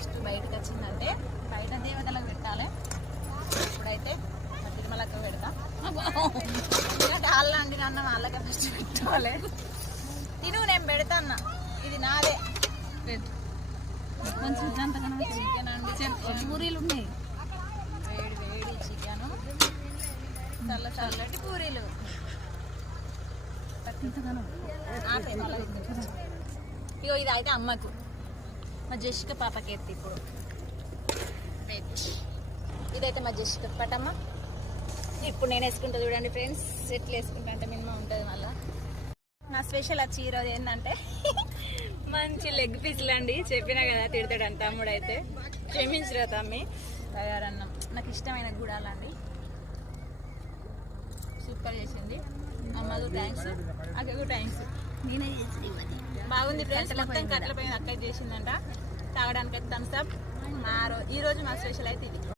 First బయటకు వచ్చిందంటే బయట దేవతలకు పెట్టాలి. ఇప్పుడైతే తిరుమలకు పెడతా. వాళ్ళ వండిన అన్నం వాళ్ళకే ఫస్ట్ పెట్టుకోవాలి తిను నేను పెడతా అన్న ఇది నాదే. చికెన్ అండి. పూరీలు ఉన్నాయి. వేడి వేడి చికెన్. చల్ల చల్లటి పూరీలు. ఇగో ఇది అయితే అమ్మకు. మా జెషిక పాపకి ఎత్తి ఇప్పుడు. ఇదైతే మా జెషిక పటమ్మ. ఇప్పుడు నేను వేసుకుంటా చూడండి ఫ్రెండ్స్. ఎట్లా వేసుకుంటా అంటే మినిమం ఉంటుంది మళ్ళీ. నా స్పెషల్ వచ్చి ఈరోజు ఏంటంటే మంచి లెగ్ పీసులు అండి. చెప్పినా కదా తిడతాడు తమ్ముడు అయితే క్షమించరా తమ్మి. తయారన్నం. నాకు ఇష్టమైన గుడాలండి సూపర్ చేసింది. అమ్మకు థ్యాంక్స్ అక్కకు థ్యాంక్స్ నేనే బాగుంది ఫ్రెండ్స్ మొత్తం కట్టెల పైన అక్క చేసిందంట. తాగడానికి థమ్స్ అప్. మా ఈ రోజు మా స్పెషల్ అయితే ఇది.